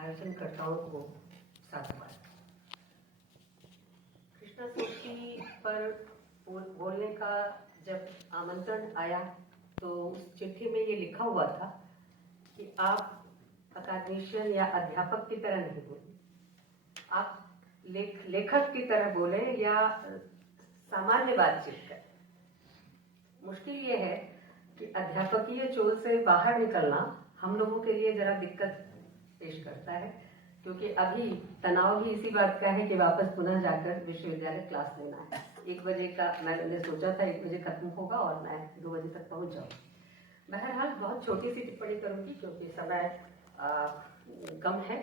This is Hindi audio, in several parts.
आयोजनकर्ताओं को साधुवाद। कृष्णा सूक्ति पर बोलने का जब आमंत्रण आया तो उस चिट्ठी में ये लिखा हुआ था कि आप अकादमिशियन या अध्यापक की तरह नहीं बोले, आप लेखक की तरह बोले या सामान्य बातचीत करें। मुश्किल ये है कि अध्यापकीय चोल से बाहर निकलना हम लोगों के लिए जरा दिक्कत पेश करता है, क्योंकि अभी तनाव भी इसी बात का है कि वापस पुनः जाकर विश्वविद्यालय क्लास लेना है। 1 बजे का मैंने सोचा था 1 बजे खत्म होगा और मैं 2 बजे तक पहुंच जाऊँ। बहरहाल बहुत छोटी सी टिप्पणी करूंगी क्योंकि समय कम है।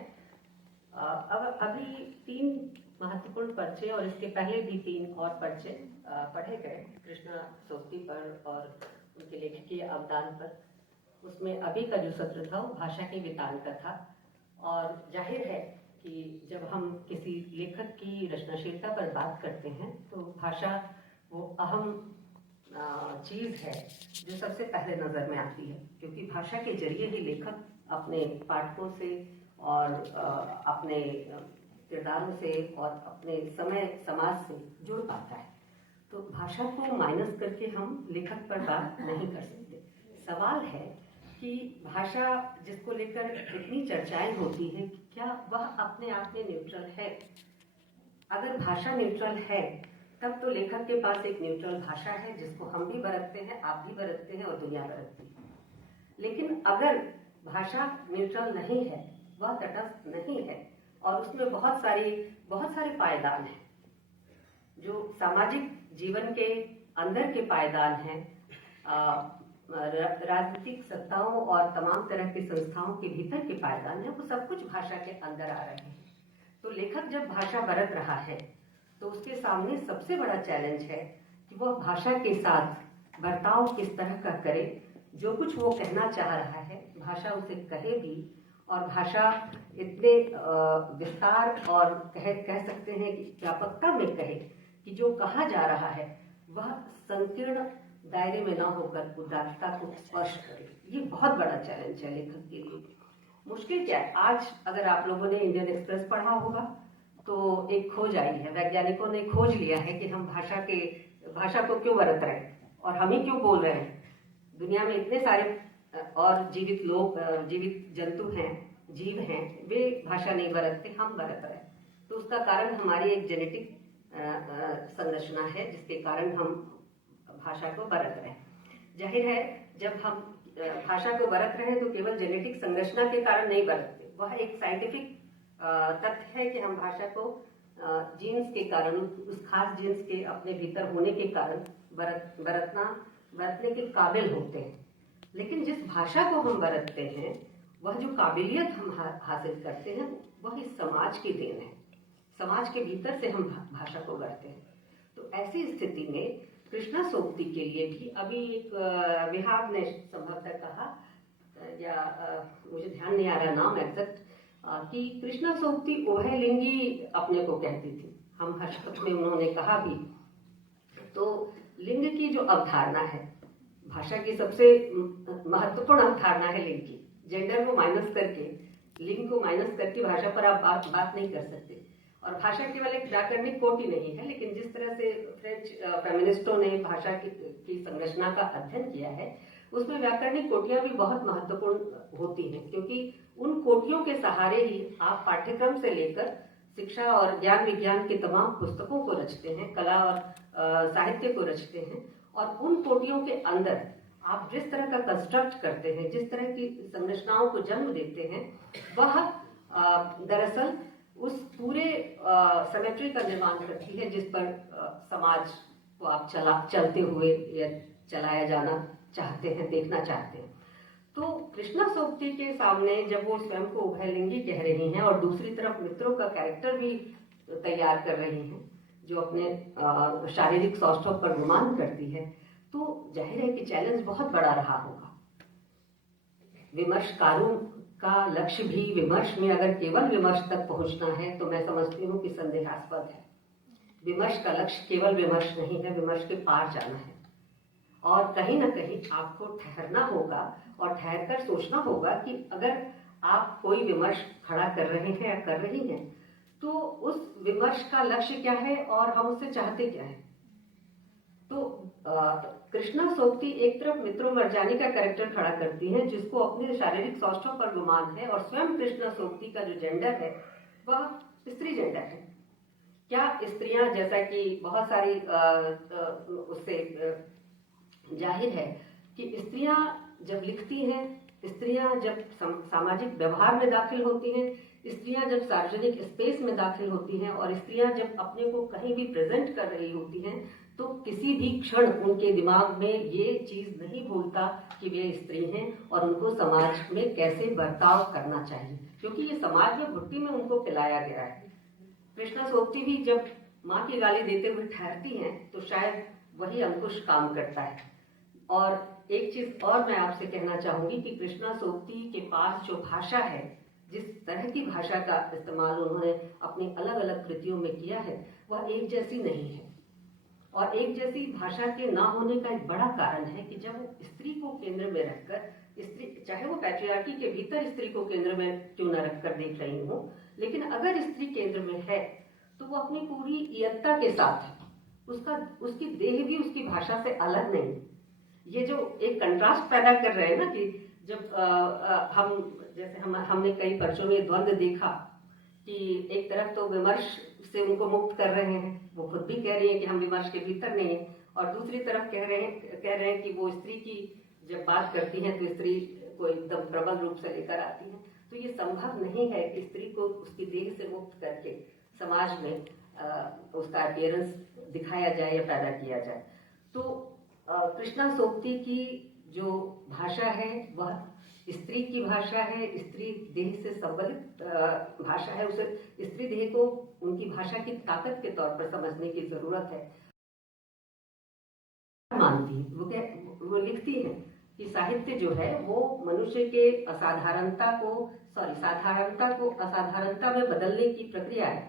अब अभी 3 महत्वपूर्ण पर्चे और इसके पहले भी 3 और पर्चे पढ़े गए कृष्णा सूक्ति पर और उनके लेखकीय अवदान पर। उसमें अभी का जो सत्र था वो भाषा की वितान का था और जाहिर है कि जब हम किसी लेखक की रचनाशीलता पर बात करते हैं तो भाषा वो अहम चीज़ है जो सबसे पहले नज़र में आती है, क्योंकि भाषा के जरिए ही लेखक अपने पाठकों से और अपने किरदारों से और अपने समय समाज से जुड़ पाता है। तो भाषा को माइनस करके हम लेखक पर बात नहीं कर सकते। सवाल है कि भाषा जिसको लेकर इतनी चर्चाएं होती हैं, क्या वह अपने आप में न्यूट्रल है? अगर भाषा न्यूट्रल है तब तो लेखक के पास एक न्यूट्रल भाषा है जिसको हम भी बरतते हैं, आप भी बरतते हैं और दुनिया बरतती है। लेकिन अगर भाषा न्यूट्रल नहीं है, वह तटस्थ नहीं है और उसमें बहुत सारे पायदान हैं जो सामाजिक जीवन के अंदर के पायदान हैं, राजनीतिक सत्ताओं और तमाम तरह की संस्थाओं के भीतर के पायदान है, वो सब कुछ भाषा के अंदर आ रहे हैं। तो लेखक जब भाषा बरत रहा है तो उसके सामने सबसे बड़ा चैलेंज है कि वह भाषा के साथ बर्ताव किस तरह का करे। जो कुछ वो कहना चाह रहा है भाषा उसे कहे भी, और भाषा इतने विस्तार और कह सकते हैं कि व्यापकता में कहे कि जो कहा जा रहा है वह संकीर्ण दायरे में ना होकर उदारता को स्पर्श करे। ये बहुत बड़ा चैलेंज है लेखक के लिए। मुश्किल क्या है? आज अगर आप लोगों ने इंडियन एक्सप्रेस पढ़ा होगा तो एक खोज आई है, वैज्ञानिकों ने खोज लिया है कि हम भाषा को क्यों बरत रहे हैं और हम ही क्यों बोल रहे हैं। दुनिया में इतने सारे और जीवित लोग, जीवित जंतु हैं, जीव हैं, वे भाषा नहीं बरतते, हम बरत रहे हैं। तो उसका कारण हमारी एक जेनेटिक संरचना है जिसके कारण हम भाषा को बरत रहे हैं। जाहिर है जब हम भाषा को बरत रहे हैं तो केवल जेनेटिक संरचना के कारण नहीं बरतते, वह एक साइंटिफिक तथ्य है कि हम भाषा को जीन्स के कारण, उस खास जीन्स के अपने भीतर होने के कारण बरतने के काबिल होते हैं। लेकिन जिस भाषा को हम बरतते हैं, वह जो काबिलियत हम हासिल करते हैं वह इस समाज की देन है। समाज के भीतर से हम भाषा को बरतते हैं। तो ऐसी स्थिति में कृष्णा सूक्ति के लिए भी अभी एक विहार ने संभवतः कहा, या मुझे ध्यान नहीं आ रहा नाम एग्जैक्ट, कि कृष्णा सूक्ति उभयलिंगी अपने को कहती थी। हम हर्षपथ में उन्होंने कहा भी। तो लिंग की जो अवधारणा है, भाषा की सबसे महत्वपूर्ण अवधारणा है लिंग की। जेंडर को माइनस करके, लिंग को माइनस करके भाषा पर आप बात नहीं कर सकते। और भाषा केवल एक व्याकरणिक कोटि नहीं है, लेकिन जिस तरह से फ्रेंच फेमिनिस्टों ने भाषा की संरचना का अध्ययन किया है, उसमें व्याकरणिक कोटियां भी बहुत महत्वपूर्ण होती हैं, क्योंकि उन कोटियों के सहारे ही आप पाठ्यक्रम से लेकर शिक्षा और ज्ञान विज्ञान की तमाम पुस्तकों को रचते हैं, कला और साहित्य को रचते हैं। और उन कोटियों के अंदर आप जिस तरह का कंस्ट्रक्ट करते हैं, जिस तरह की संरचनाओं को जन्म देते हैं, वह दरअसल उस पूरे सिमेट्री का निर्माण करती है जिस पर समाज को आप चलते हुए या चलाया जाना चाहते हैं, देखना चाहते हैं। तो कृष्णा सूक्ति के सामने जब वो स्वयं को उभयलिंगी कह रही हैं और दूसरी तरफ मित्रों का कैरेक्टर भी तैयार कर रही हैं जो अपने शारीरिक सौष्ठव पर गुमान करती है, तो जाहिर है कि चैलेंज बहुत बड़ा रहा होगा। विमर्शकारों का लक्ष्य भी विमर्श में अगर केवल विमर्श तक पहुंचना है तो मैं समझती हूँ कि संदेहास्पद है। विमर्श का लक्ष्य केवल विमर्श नहीं है, विमर्श के पार जाना है। और कहीं ना कहीं आपको ठहरना होगा और ठहरकर सोचना होगा कि अगर आप कोई विमर्श खड़ा कर रहे हैं या कर रही हैं, तो उस विमर्श का लक्ष्य क्या है और हम उससे चाहते क्या है। तो कृष्णा सोबती एक तरफ मित्रो मरजानी का कैरेक्टर खड़ा करती हैं, जिसको अपने शारीरिक सौष्ठव पर गुमान है, और स्वयं कृष्णा सोबती का जो जेंडर है वह स्त्री जेंडर है। क्या स्त्रियां, जैसा कि बहुत सारी उससे जाहिर है कि स्त्रियां जब लिखती हैं, स्त्रियां जब सामाजिक व्यवहार में दाखिल होती हैं, स्त्रियां जब सार्वजनिक स्पेस में दाखिल होती हैं, और स्त्रियां जब अपने को कहीं भी प्रेजेंट कर रही होती हैं, तो किसी भी क्षण उनके दिमाग में ये चीज नहीं भूलता कि वे स्त्री हैं और उनको समाज में कैसे बर्ताव करना चाहिए, क्योंकि ये समाज में भुट्टी में उनको पिलाया गया है। कृष्णा सोबती भी जब माँ की गाली देते हुए ठहरती हैं, तो शायद वही अंकुश काम करता है। और एक चीज और मैं आपसे कहना चाहूंगी कि कृष्णा सोबती के पास जो भाषा है, जिस तरह की भाषा का इस्तेमाल उन्होंने अपनी अलग अलग कृतियों में किया है, वह एक जैसी नहीं है। और एक जैसी भाषा के ना होने का एक बड़ा कारण है कि जब वो स्त्री को केंद्र में रखकर, स्त्री चाहे वो पैट्रियार्की के भीतर स्त्री को केंद्र में क्यों न रखकर देख रही हो, लेकिन अगर स्त्री केंद्र में है तो वो अपनी पूरी इयत्ता के साथ है। उसकी देह भी उसकी भाषा से अलग नहीं। ये जो एक कंट्रास्ट पैदा कर रहे हैं ना, कि जब हमने कई पर्चों में द्वंद्व देखा कि एक तरफ तो विमर्श से उनको मुक्त कर रहे हैं, वो खुद भी कह रही हैं कि हम विमर्श के भीतर नहीं है, और दूसरी तरफ कह रहे हैं कि वो स्त्री की जब बात करती हैं तो स्त्री को एकदम प्रबल रूप से लेकर आती है। तो ये संभव नहीं है कि स्त्री को उसकी देह से मुक्त करके समाज में उसका अपीयरेंस दिखाया जाए या पैदा किया जाए। तो कृष्णा सोबती की जो भाषा है वह स्त्री की भाषा है, स्त्री देह से संबंधित भाषा है। उसे स्त्री देह को उनकी भाषा की ताकत के तौर पर समझने की जरूरत है। मानती है वो लिखती है कि साहित्य जो है वो मनुष्य के साधारणता को असाधारणता में बदलने की प्रक्रिया है।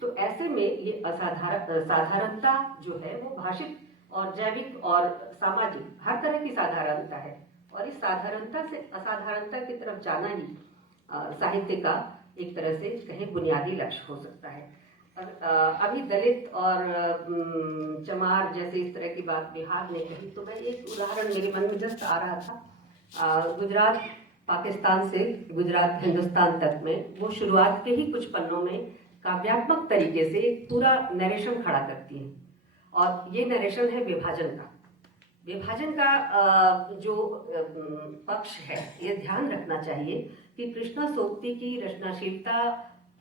तो ऐसे में ये साधारणता जो है वो भाषिक और जैविक और सामाजिक हर तरह की साधारणता है, और इस साधारणता से असाधारणता की तरफ जाना ही साहित्य का एक तरह से कहीं बुनियादी लक्ष्य हो सकता है। अभी दलित और चमार जैसे इस तरह की बात बिहार ने कही, तो मैं एक उदाहरण मेरे मन में जस्ट आ रहा था। गुजरात पाकिस्तान से गुजरात हिंदुस्तान तक में वो शुरुआत के ही कुछ पन्नों में काव्यात्मक तरीके से एक पूरा नरेशन खड़ा करती है, और ये नरेशन है विभाजन का। विभाजन का जो पक्ष है, ये ध्यान रखना चाहिए कि कृष्णा सोबती की रचनाशीलता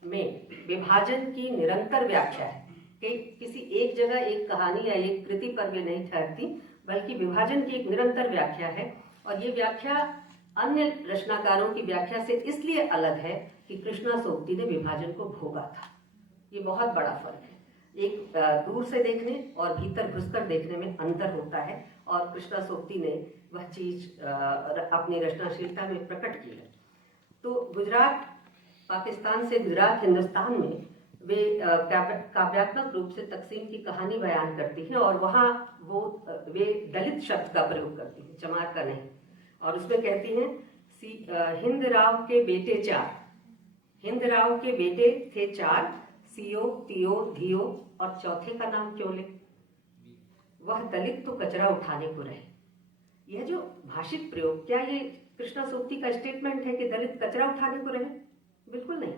में विभाजन की निरंतर व्याख्या है कि किसी एक जगह एक कहानी या एक कृति पर भी नहीं ठहरती, बल्कि विभाजन की एक निरंतर व्याख्या है। और ये व्याख्या अन्य रचनाकारों की व्याख्या से इसलिए अलग है कि कृष्णा सोबती ने विभाजन को भोगा था। ये बहुत बड़ा फर्क है। एक दूर से देखने और भीतर घुसकर देखने में अंतर होता है, और कृष्णा सोबती ने वह चीज अपनी रचनाशीलता में प्रकट की है। तो गुजरात पाकिस्तान से गुजरात हिंदुस्तान में वे काव्यात्मक रूप से तकसीम की कहानी बयान करती हैं, और वहाँ वे दलित शब्द का प्रयोग करती हैं, चमार का नहीं। और उसमें कहती हैं हिंद राव के बेटे चार, हिंद राव के बेटे थे चार, सियो तियो धियो, और चौथे का नाम क्यों ले, वह दलित तो कचरा उठाने को रहे। यह जो भाषिक प्रयोग, क्या ये कृष्णा सोबती का स्टेटमेंट है कि दलित कचरा उठाने को रहे? बिल्कुल नहीं।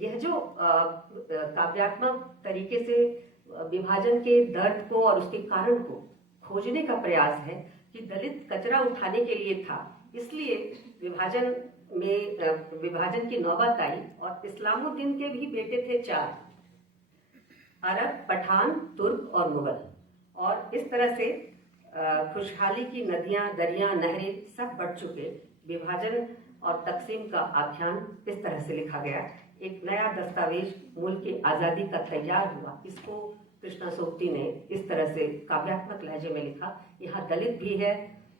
यह जो काव्यात्मक तरीके से विभाजन के दर्द को और उसके कारण को खोजने का प्रयास है कि दलित कचरा उठाने के लिए था, इसलिए विभाजन की नौबत आई, और इस्लामुद्दीन के भी बेटे थे चार, अरब, पठान, तुर्क और मुगल। और इस तरह से खुशहाली की नदियां, दरिया, नहरें सब बढ़ चुके। विभाजन और तकसीम का आख्यान इस तरह से लिखा गया, एक नया दस्तावेज मुल्क की आज़ादी का तैयार हुआ। इसको कृष्णा सोबती ने इस तरह से काव्यात्मक लहजे में लिखा। यहाँ दलित भी है,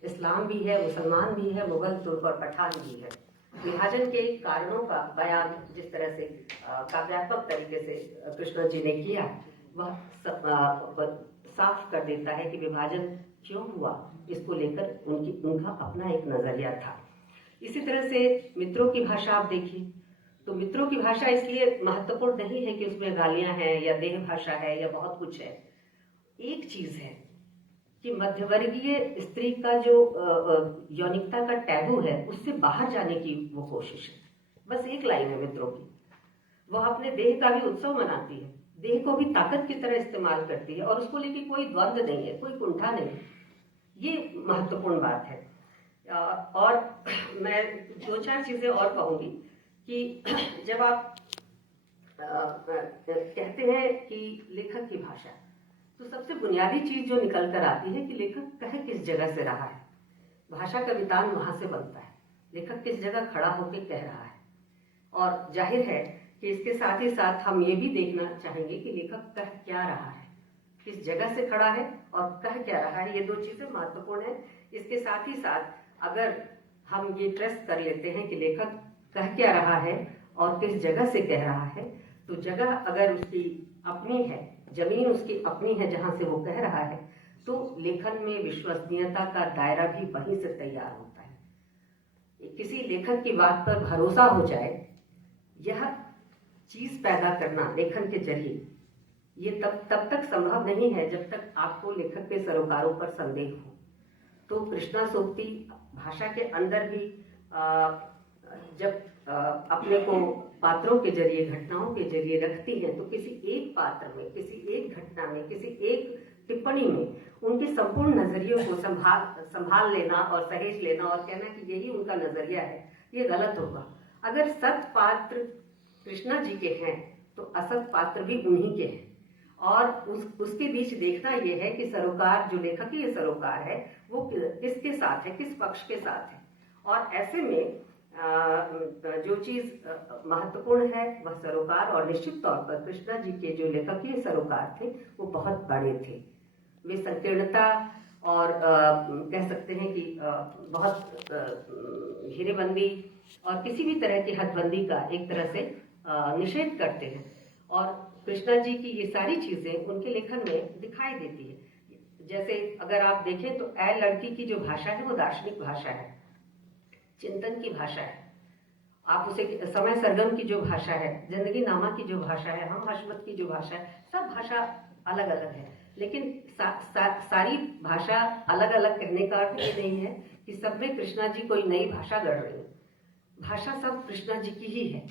इस्लाम भी है, मुसलमान भी है, मुगल, तुर्क और पठान भी है। विभाजन के कारणों का बयान जिस तरह से काव्यात्मक तरीके से कृष्णा जी ने किया, वह साफ कर देता है कि विभाजन क्यों हुआ, इसको लेकर उनका अपना एक नजरिया था। इसी तरह से मित्रों की भाषा आप देखिए, तो मित्रों की भाषा इसलिए महत्वपूर्ण नहीं है कि उसमें गालियां हैं या देह भाषा है या बहुत कुछ है। एक चीज है कि मध्यवर्गीय स्त्री का जो यौनिकता का टैबू है उससे बाहर जाने की वो कोशिश है। बस एक लाइन है मित्रों की, वह अपने देह का भी उत्सव मनाती है, देह को भी ताकत की तरह इस्तेमाल करती है और उसको लेके कोई द्वंद्व नहीं है, कोई कुंठा नहीं है। ये महत्वपूर्ण बात है। और मैं 2-4 चीजें और कहूंगी कि जब आप कहते हैं कि लेखक की भाषा, तो सबसे बुनियादी चीज जो निकल कर आती है कि लेखक कह किस जगह से रहा है। भाषा का वितान वहां से बनता है, लेखक किस जगह खड़ा होकर कह रहा है। और जाहिर है कि इसके साथ ही साथ हम ये भी देखना चाहेंगे कि लेखक कह क्या रहा है, किस जगह से खड़ा है और कह क्या रहा है। ये 2 चीजें महत्वपूर्ण है। इसके साथ ही साथ अगर हम ये ट्रस्ट कर लेते हैं कि लेखक कह क्या रहा है और किस जगह से कह रहा है, तो जगह अगर उसकी अपनी है, जमीन उसकी अपनी है जहां से वो कह रहा है, तो लेखन में विश्वसनीयता का दायरा भी वहीं से तैयार होता है। किसी लेखक की बात पर भरोसा हो जाए, यह चीज पैदा करना लेखन के जरिए, ये तब तक संभव नहीं है जब तक आपको लेखक के सरोकारों पर संदेह हो। तो कृष्णा सोक्ति भाषा के अंदर भी जब अपने को पात्रों के जरिए, घटनाओं के जरिए रखती है, तो किसी एक पात्र में, किसी एक घटना में, किसी एक टिप्पणी में उनके संपूर्ण नजरियों को संभाल लेना और सहेज लेना और कहना कि यही उनका नजरिया है, ये गलत होगा। अगर सत पात्र कृष्णा जी के हैं तो असत पात्र भी उन्हीं के हैं, और उसके बीच देखना यह है कि सरोकार, जो लेखकीय सरोकार है, वो किसके साथ है, किस पक्ष के साथ है। और ऐसे में जो चीज महत्वपूर्ण है वह सरोकार, और निश्चित तौर पर कृष्णा जी के जो लेखकीय सरोकार थे वो बहुत बड़े थे। वे संकीर्णता और कह सकते हैं कि बहुत घेरेबंदी और किसी भी तरह की हदबंदी का एक तरह से निषेध करते हैं। और कृष्णा जी की ये सारी चीजें उनके लेखन में दिखाई देती है। जैसे अगर आप देखें तो ऐ लड़की की जो भाषा है वो दार्शनिक भाषा है, चिंतन की भाषा है। आप उसे समय सरगम की जो भाषा है, जिंदगी नामा की जो भाषा है, हम हशमत की जो भाषा है, सब भाषा अलग अलग है, लेकिन सारी भाषा अलग अलग कहने का अर्थ ये नहीं है कि सब में कृष्णा जी कोई नई भाषा गढ़ रहे हैं। भाषा सब कृष्णा जी की ही है,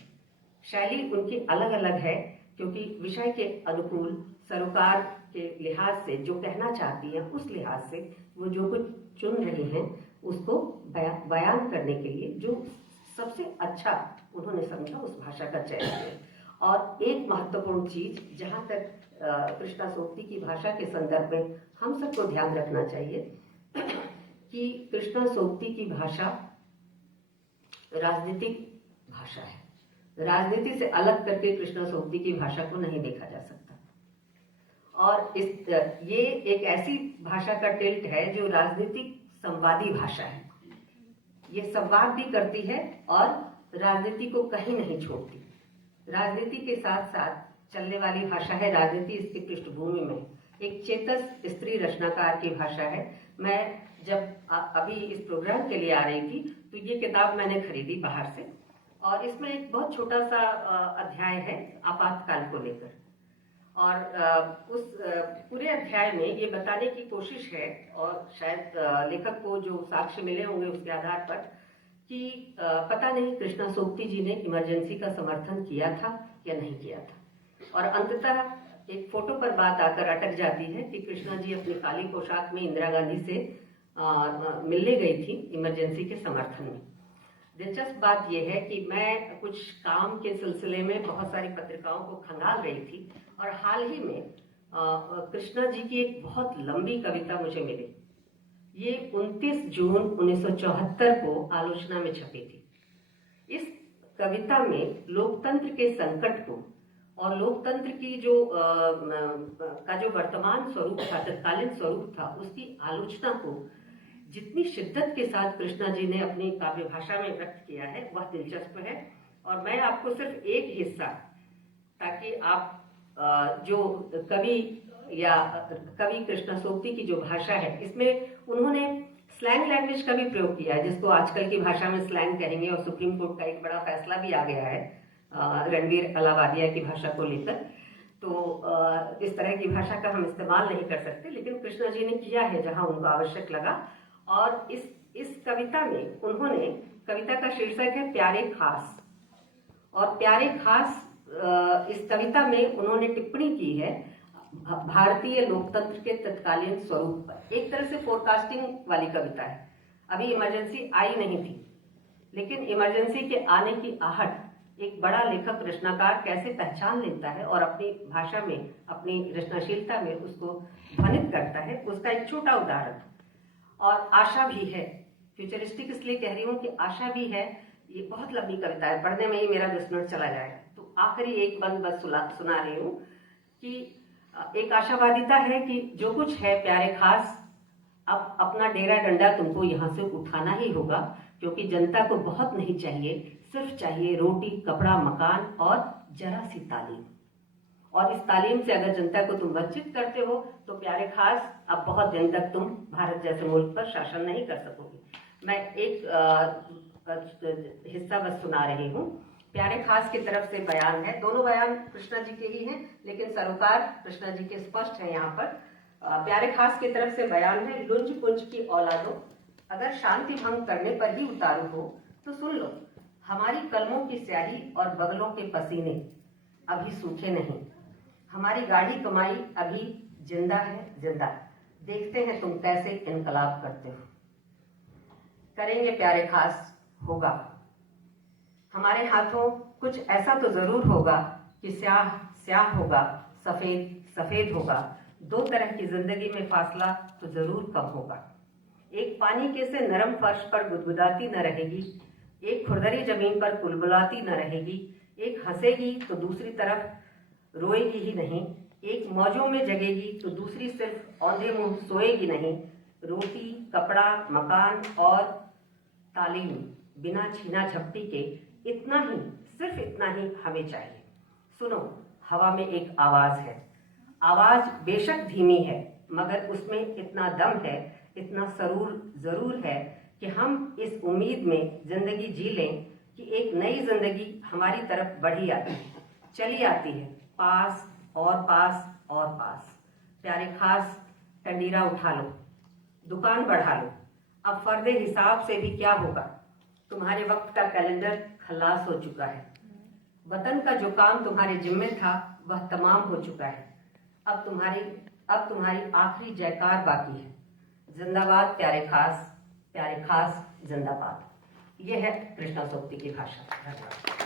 शैली उनकी अलग अलग है, क्योंकि विषय के अनुकूल, सरोकार के लिहाज से जो कहना चाहती है उस लिहाज से वो जो कुछ चुन रही हैं उसको बयान करने के लिए जो सबसे अच्छा उन्होंने समझा उस भाषा का चयन किया। और एक महत्वपूर्ण चीज जहाँ तक कृष्णा सोक्ति की भाषा के संदर्भ में हम सबको ध्यान रखना चाहिए कि कृष्णा सोक्ति की भाषा राजनीतिक भाषा है। राजनीति से अलग करके कृष्णा सोक्ति की भाषा को नहीं देखा जा सकता। और ये एक ऐसी भाषा का टिल्ट है जो राजनीतिक संवादी भाषा है। ये संवाद भी करती है और राजनीति को कहीं नहीं छोड़ती। राजनीति के साथ साथ चलने वाली भाषा है, राजनीति इसकी पृष्ठभूमि में एक चेतस स्त्री रचनाकार की भाषा है। मैं जब अभी इस प्रोग्राम के लिए आ रही थी तो ये किताब मैंने खरीदी बाहर से, और इसमें एक बहुत छोटा सा अध्याय है आपातकाल को लेकर। और उस पूरे अध्याय में ये बताने की कोशिश है, और शायद लेखक को जो साक्ष्य मिले होंगे उसके आधार पर, कि पता नहीं कृष्णा सोक्ति जी ने इमरजेंसी का समर्थन किया था या नहीं किया था। और अंततः एक फोटो पर बात आकर अटक जाती है कि कृष्णा जी अपनी काली पोशाक में इंदिरा गांधी से मिलने गई थी इमरजेंसी के समर्थन में। दिलचस्प बात यह है कि मैं कुछ काम के सिलसिले में बहुत सारी पत्रिकाओं को खंगाल रही थी, और हाल ही में कृष्णा जी की एक बहुत लंबी कविता मुझे मिली। ये 29 जून 1974 को आलोचना में छपी थी। इस कविता में लोकतंत्र के संकट को और लोकतंत्र की जो वर्तमान स्वरूप था, तत्कालीन स्वरूप था, उसकी आलोचना को जितनी शिद्दत के साथ कृष्णा जी ने अपनी काव्य भाषा में व्यक्त किया है वह दिलचस्प है। और मैं आपको सिर्फ एक हिस्सा, ताकि आप जो कवि कृष्णा सोक्ति की जो भाषा है, इसमें उन्होंने स्लैंग लैंग्वेज का भी प्रयोग किया है, जिसको आजकल की भाषा में स्लैंग कहेंगे, और सुप्रीम कोर्ट का एक बड़ा फैसला भी आ गया है रणवीर अलाहाबादिया की भाषा को लेकर। तो इस तरह की भाषा का हम इस्तेमाल नहीं कर सकते, लेकिन कृष्णा जी ने किया है जहां उनको आवश्यक लगा। और इस कविता में उन्होंने, कविता का शीर्षक है प्यारे खास, और प्यारे खास इस कविता में उन्होंने टिप्पणी की है भारतीय लोकतंत्र के तत्कालीन स्वरूप पर। एक तरह से फोरकास्टिंग वाली कविता है। अभी इमरजेंसी आई नहीं थी, लेकिन इमरजेंसी के आने की आहट एक बड़ा लेखक रचनाकार कैसे पहचान लेता है और अपनी भाषा में, अपनी रचनाशीलता में उसको ध्वनित करता है, उसका एक छोटा उदाहरण। और आशा भी है, फ्यूचरिस्टिक इसलिए कह रही हूँ कि आशा भी है। ये बहुत लंबी कविता है, पढ़ने में ही मेरा 10 मिनट चला जाएगा, तो आखिरी एक बंद बस सुना रही हूँ कि एक आशावादिता है कि जो कुछ है प्यारे खास, अब अपना डेरा डंडा तुमको यहाँ से उठाना ही होगा, क्योंकि जनता को बहुत नहीं चाहिए, सिर्फ चाहिए रोटी, कपड़ा, मकान और जरा सी तालीम। और इस तालीम से अगर जनता को तुम वंचित करते हो तो प्यारे खास, अब बहुत दिन तक तुम भारत जैसे मुल्क पर शासन नहीं कर सकोगे। मैं एक हिस्सा बस सुना रही हूँ। प्यारे खास की तरफ से बयान है, दोनों बयान कृष्णा जी के ही हैं, लेकिन सरोकार कृष्णा जी के स्पष्ट है यहाँ पर। प्यारे खास की तरफ से बयान है, लुंज पुंज की औलादों, अगर शांति भंग करने पर ही उतारू हो तो सुन लो, हमारी कलमों की स्याही और बगलों के पसीने अभी सूखे नहीं, हमारी गाढ़ी कमाई अभी जिंदा है जिंदा, देखते हैं तुम कैसे इनकलाब करते हो। करेंगे प्यारे खास, होगा हमारे हाथों कुछ ऐसा तो जरूर होगा कि स्याह स्याह होगा, सफेद सफेद होगा, दो तरह की जिंदगी में फासला तो जरूर कम होगा। एक पानी के से नरम फर्श पर गुदगुदाती न रहेगी, एक खुरदरी जमीन पर कुलबुलाती न रहेगी, एक हंसेगी तो दूसरी तरफ रोएगी ही नहीं, एक मौजों में जगेगी तो दूसरी सिर्फ औंधे मुंह सोएगी नहीं। रोटी, कपड़ा, मकान और तालीम बिना छीना झपटी के, इतना ही, सिर्फ इतना ही हमें चाहिए। सुनो, हवा में एक आवाज है, आवाज बेशक धीमी है, मगर उसमें इतना दम है, इतना सरूर जरूर है कि हम इस उम्मीद में जिंदगी जी लें कि एक नई जिंदगी हमारी तरफ बढ़ी आती है, चली आती है, पास और पास और पास। प्यारे खास, टंडीरा उठा लो, दुकान बढ़ा लो, अब फर्दे हिसाब से भी क्या होगा, तुम्हारे वक्त का कैलेंडर खलास हो चुका है, वतन का जो काम तुम्हारे जिम्मे था वह तमाम हो चुका है, अब तुम्हारी आखिरी जयकार बाकी है। जिंदाबाद प्यारे खास, प्यारे खास जिंदाबाद। यह है कृष्णा सोबती की भाषा। धन्यवाद।